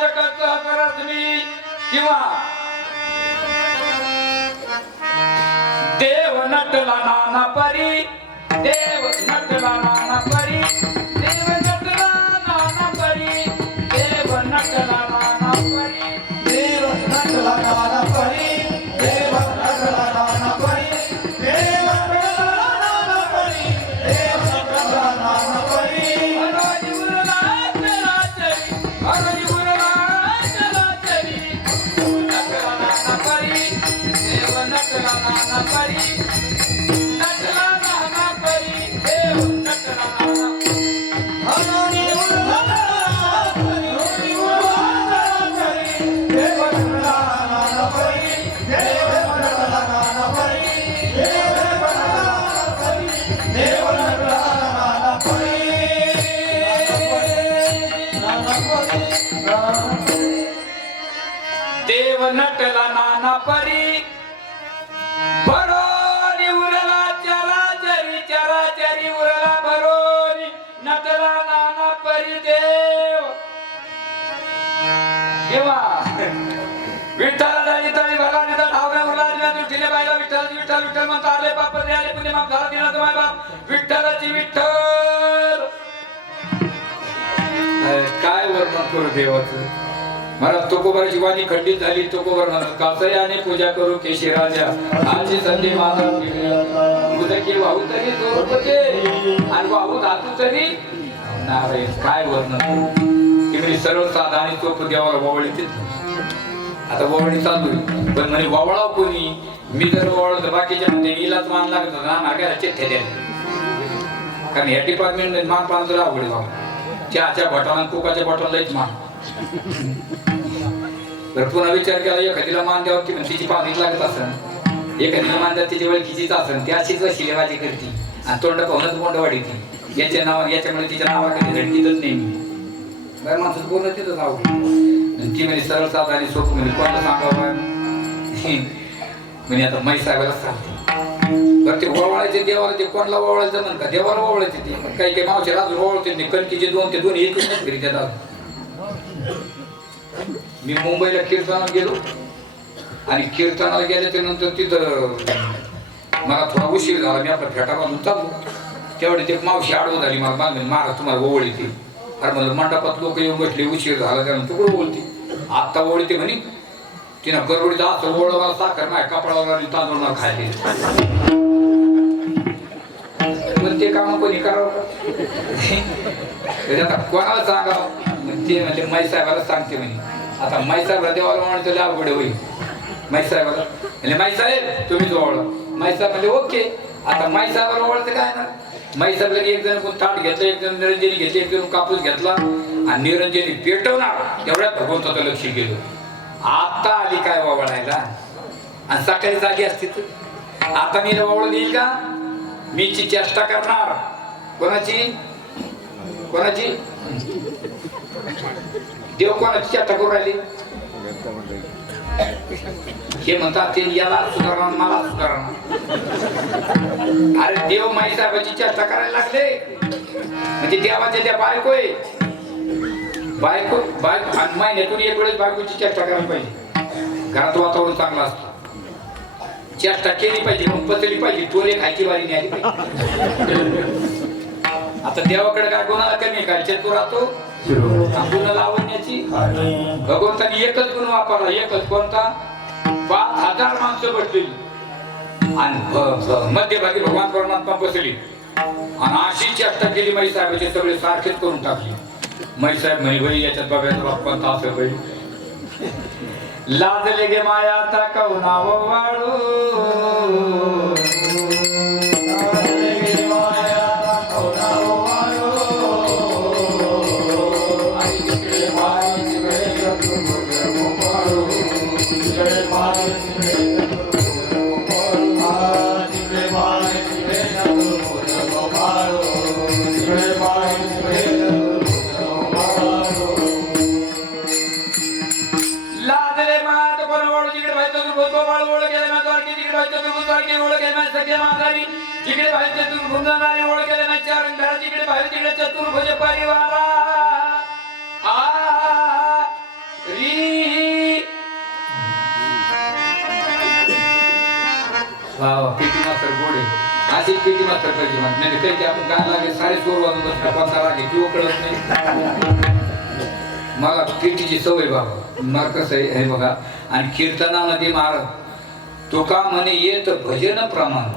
जगत करत मी किंवा देव नटला नाना परी देव नटला नाना परी देव नटला नाना परी देव नटला नाना परी देव नटला नाना परी देव नटला नाना परी देव नटला नाना परी देव नटला नाना परी हरी उरला चला चली हरी उरला चला चली नटला नाना परी देव नटला नाना परी नटला नाना परी देव नटला नाना हरी उरला हरी उरला परी देव नटला नाना परी देव नटला नाना परी देव नटला परी देव नटला नाना परी नाना परी देव नटला नाना परी भरोनी उरला चरा चरी उरला भरोनी नटला नाना परी देव केव्हा विठ्ठल दाई ताई भगवान निदा धावऱ्या मुलांना तुझिले बाईला विठ्ठल विठ्ठल विठ्ठल म्हणता आले बाप रे आले पुणे माप झाला दिना तुम्हा बाप विठ्ठलाची विठ्ठल काय वर्णन करू देवाचं मला तुकोबाराची वाणी खंडित झाली तुकोबर कासयाने पूजा करू केशी राजा आजी संधी माझा उदकी वाहू तरी जोरपते आणि वाहू धातू तरी नारे काय वर्णन की मी सरळ साधा आणि चोप देवाला ववळीत आता ववळी चालू पण म्हणे ववळाव कोणी मी जर ववळलं बाकीच्या म्हणजे इलाच मान लागत होता ना काय चिठ्ठ्या द्या कारण या डिपार्टमेंट मान पान तर आवडे बाबा चहाच्या बॉटला कोकाच्या बॉटल लईच मान तर पुन्हा विचार केला एखादीला मान द्यावं की तिची पाणीच लागत असेल एखादीला मान द्या तिची ओळखीचीच असेल ती अशीच शिलेबाजी करते आणि तोंड पाहूनच बोंड वाढीती याच्या नावा याच्यामुळे तिच्या नावाकडे घडतीच नाही बरं माणसाचं बोलणं तिथंच आवडतं ती म्हणजे सरळ साधा आणि सोप म्हणजे कोणाला सांगावं म्हणजे आता मै साहेबाला सांगते बरं ते वळवायचे देवाला ते कोणाला वळवायचं म्हण का देवाला वळवायचे ते काही काही मावशे राजूर वळवते कणकीचे दोन ते दोन एकच नाही घरी देतात मी मुंबईला कीर्तनाला गेलो आणि कीर्तनाला गेल्याच्या नंतर तिथं मला थोडा उशीर झाला मी आपला फेटा बांधून चाललो तेवढे ते मावशी आडवं झाली मला बांधून मारा तुम्हाला ओवळी ती अरे मला मंडपात लोक येऊन बसले उशीर झाला त्यानं तुकडं ओळते आत्ता ओळते म्हणे तिनं गरबडीचा असं ओळवा साखर नाही कपडावर आणि तांदूळ खायले पण ते काम कोणी करावं आता कोणाला सांगावं ते म्हणजे माई साहेबाला सांगते म्हणे आता माई साहेबला देवाला म्हणतो अवघड होईल माई साहेबाला म्हणजे माई साहेब तुम्ही जवळ माई साहेब म्हणजे ओके आता माई साहेबाला ओळखते काय ना माई साहेबला एक जण कोण ताट घेतलं एक जण निरंजनी घेतली एक जण कापूस घेतला आणि निरंजनी पेटवणार तेवढ्यात भगवंताचं लक्ष गेलं आता आली काय वावळायला आणि सकाळी जागी असती तर आता मी वावळ देईल का मीची चेष्टा करणार कोणाची कोणाची देव कोणाची चेष्टा करून राहिली हे म्हणतात ते याला सुधारणा मला सुधारणा अरे देव माई साहेबाची चेष्टा करायला लागले म्हणजे देवाच्या त्या बायको आहे बायको आणि महिन्यातून एक वेळेस बायकोची चेष्टा करायला पाहिजे घरात वातावरण चांगलं असतं चेष्टा केली पाहिजे मग पचली पाहिजे टोले खायची बारी नाही आली पाहिजे आता देवाकडे काय कोणाला कमी काय चतुर राहतो गुण लावण्याची भगवंतानी एकच गुण वापरला एकच कोणता 5000 माणसं बसलेली आणि मध्यभागी भगवान परमात्मा बसली आणि अशी चेष्टा केली माई साहेबाचे सगळे सारखेच करून टाकले माई साहेब म्हणे भाई याच्यात बघायचं बाप्पा असं भाई लाजले गे माया आता कवना वाळू जिकडे बाहेर चतुर्भुज ओळखेले नाही चार घरा जिकडे बाहेर तिकडे चतुर्भुज परिवारा पेटी मात्र पाहिजे म्हणजे काही आपण काय लागेल सारे चोर वाजून बसले कोणता लागेल किंवा कळत नाही मला पेटीची सवय बाबा मला कसं आहे हे बघा. आणि कीर्तनामध्ये महाराज तो का म्हणे येत भजन प्रमाण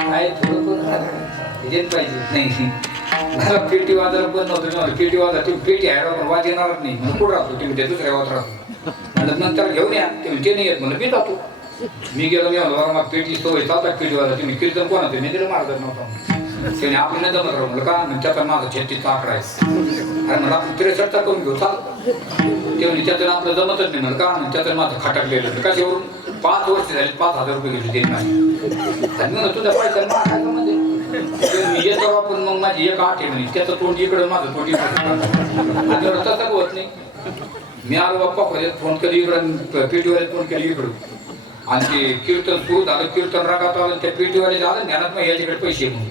काय थोडं भजन पाहिजे नाही. मला पेटी वाजायला पण नव्हतं पेटी वाजा तुम्ही पेटी आहे वाज येणारच नाही म्हणून कुठं राहतो तुम्ही त्या दुसऱ्या वाज राहतो म्हणलं नंतर घेऊन या तुम्ही ते नाही येत म्हणलं मी जातो. मी गेलो मी म्हणलं मग पेटी सवय चालतात पेटी वाजा तुम्ही कीर्तन कोणाचं मी तिला मारत नव्हतं त्याने आपण नाही जमत राहू म्हणलं का त्याचा माझा 36 आकडा आहे अरे म्हणलं आपण 63 करून घेऊ चाल ते म्हणजे त्यातून आपलं जमतच नाही म्हणलं का त्यातून माझं खटकलेलं कशावरून 5 वर्ष झाली 5,000 रुपये घेतले ते माझी तुझा पैसा म्हणजे येतो आपण मग माझी एक आठ आहे म्हणे त्याचं तोंड इकडं माझं तोंड इकडं तसं होत नाही. मी आलो बाप्पा फोन केली इकडं पेटीवाले फोन केली इकडं आणि ते कीर्तन सुरू झालं कीर्तन रागात आलं त्या पेटीवाले झालं ज्ञानात मग याच्याकडे पैसे म्हणून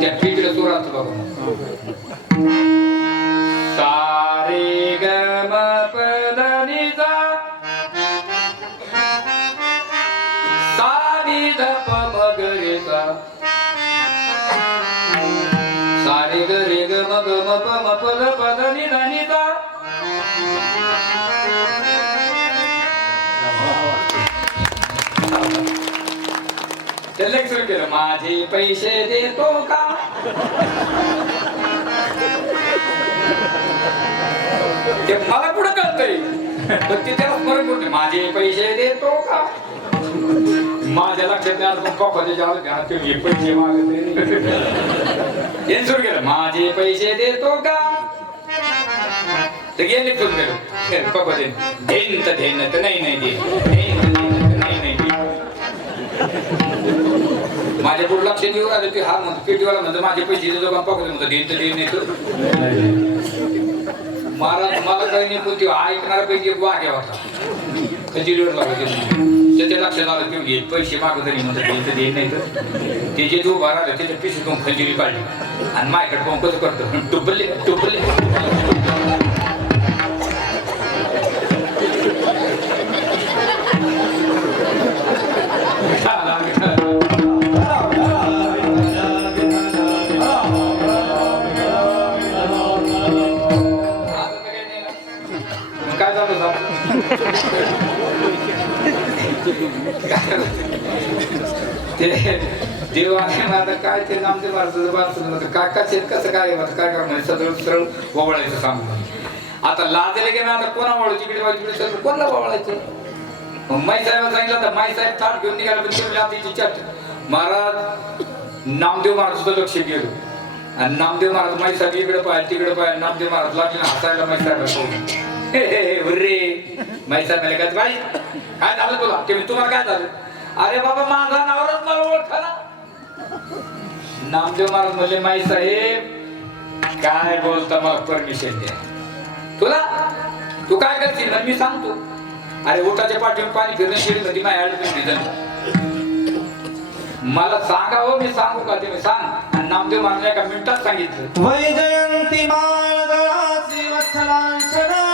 त्या पेटीला चोर असतं बाबा सारे गम पदनिसा सारी धप मगरेचा सारे ग रे ग म ग म प म प द प द नि ध नि दा त्याला सुरू केलं माझे पैसे देतो का ते मला पुढे कळतंय पण ते त्याला स्मरण करते माझे पैसे देतो का माझ्या लक्षात नाही पप्पाच्या जाऊ घरात पैसे मागत हे सुरू केलं माझे पैसे देतो का तर गेले सुरू केलं पप्पा देन तर देन तर नाही नाही माझ्या पुढे लक्ष देऊ राहिले ते हा म्हणतो पेटीवाला म्हणतो माझे पैसे देतो का पकडतो म्हणतो देन तर देन महाराज मला काही नाही पण ते ऐकणाऱ्यापैकी एक वाघ्या होता खजिरीवर लागला त्याच्या लक्षात आलं की पैसे मागत तरी म्हणतो देन तर देन नाही तर ते जे उभा राहिलं त्याच्या पिशवीतून खजिरी काढली आणि माझ्याकडे पाहून कसं करतो टुबले काय झालं ते देवाने माझं काय ते नामदेव महाराजाचं काय कसं काय काय करणार सरळ सरळ वळायचं सांगून आता लाजले गेला आता कोणा वळायची इकडे सरळ कोणाला वळायचं मग माई साहेब सांगितलं तर माई साहेब ताट घेऊन निघाला पण महाराज नामदेव महाराजाचं लक्ष गेलो आणि नामदेव महाराज माई साहेब इकडे पाहिजे तिकडे पाहिजे नामदेव महाराज लागले हसायला माई साहेब रे माई साहेब मला काय झालं तुला ते तुम्हाला काय झालं अरे बाबा माझा नावरच मला ओळखा ना नामदेव महाराज म्हणले माई साहेब काय बोलता मला परमिशन द्या तुला तू काय करशील ना मी सांगतो अरे ओटाच्या पाठीवर पाणी फिरणं शिरी मध्ये माझ्या मला सांगा हो मी सांगू का ते सांग आणि नामदेव महाराज एका मिनिटात सांगितलं वैजयंती माळगळासी वत्सलांचना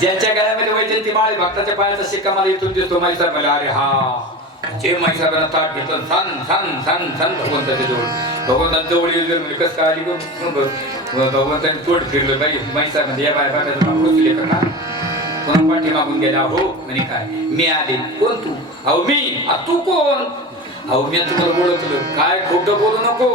ज्यांच्या गळ्यामध्ये वैजयंती माळी भक्ताच्या पायाचा शिक्का मला इथून दिसतो माहिती मला अरे हा जे माईसाहेबांना ताट घेतलं सन भगवंताच्या जवळ भगवंताच्या जवळ येऊन म्हणजे कसं काय आली भगवंताने तोड फिरलं बाई माईसाहेब या बाय करणार कोण पाठी मागून गेला हो म्हणे काय मी आले कोण तू अहो मी तू कोण अहो मी तुम्हाला ओळखलं काय खोटं बोलू नको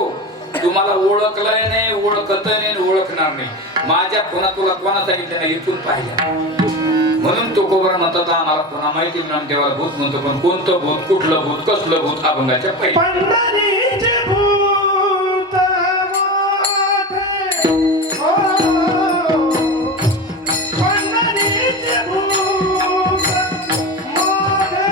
तुम्हाला ओळखलंय नाही ओळखत नाही ओळखणार नाही माझ्या कोणा तुला कोणा सांगितलं नाही इथून पाहिलं म्हणून तो कोबरा म्हणतात आम्हाला कोणा माहिती म्हणून देवाला भूत म्हणतो पण कोणतं भूत कुठलं भूत कसलं भूत अभंगाच्या पंढरीचे भूत मोठे हो पंढरीचे भूत मोठे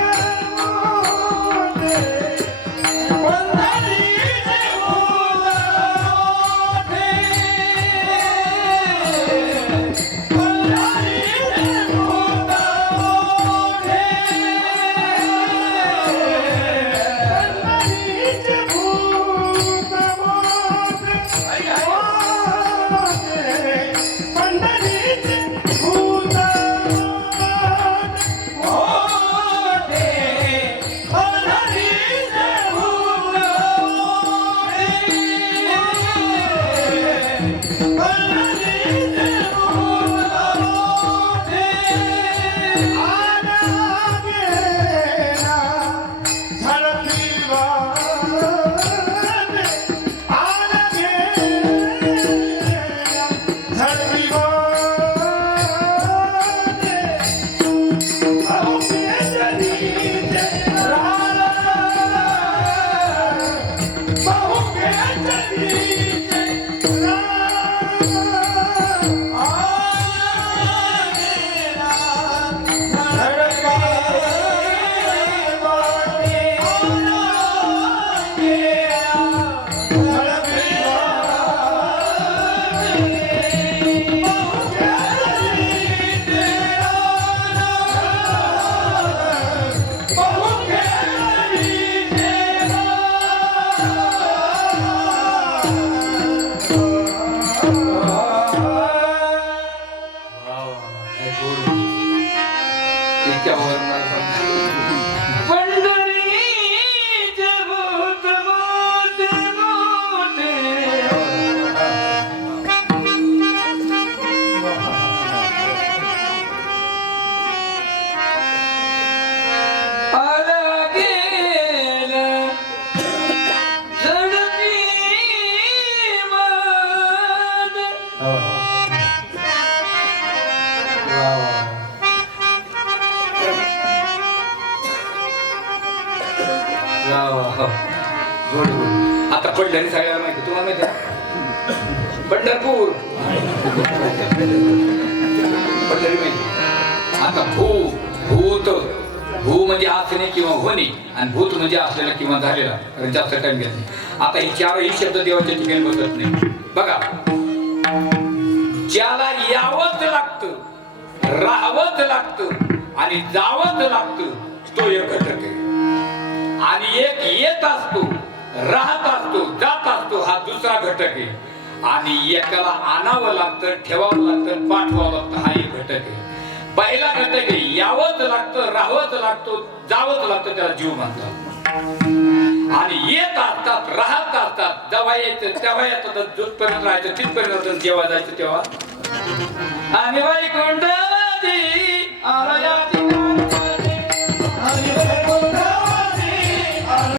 पंढरीचे भूत आता पंढरी सगळ्याला माहिती तुम्हाला माहिती आहे पंढरपूर पंढरी माहिती आता भूत भू म्हणजे असणे किंवा होणे आणि भूत म्हणजे असलेला किंवा झालेला कारण जास्त टाइम घेत नाही आता ही चारही शब्द देवाच्या ठिकाणी बसत नाही बघा ज्याला यावंच लागतं राहावंच लागतं आणि जावंच लागतं तो एक घटक आहे आणि एक येत असतो राहत असतो जात असतो हा दुसरा घटक आहे आणि एकाला आणावं लागतं ठेवावं लागतं पाठवावं लागतं हा एक घटक आहे पहिला घटक आहे यावंच लागतं राहावंच लागतं जावंच लागतं त्याला जीव म्हणतात आणि येत असतात राहत असतात जेव्हा यायचं तेव्हा येतात जोपर्यंत राहायचं तिथपर्यंत जेव्हा जायचं तेव्हा आणि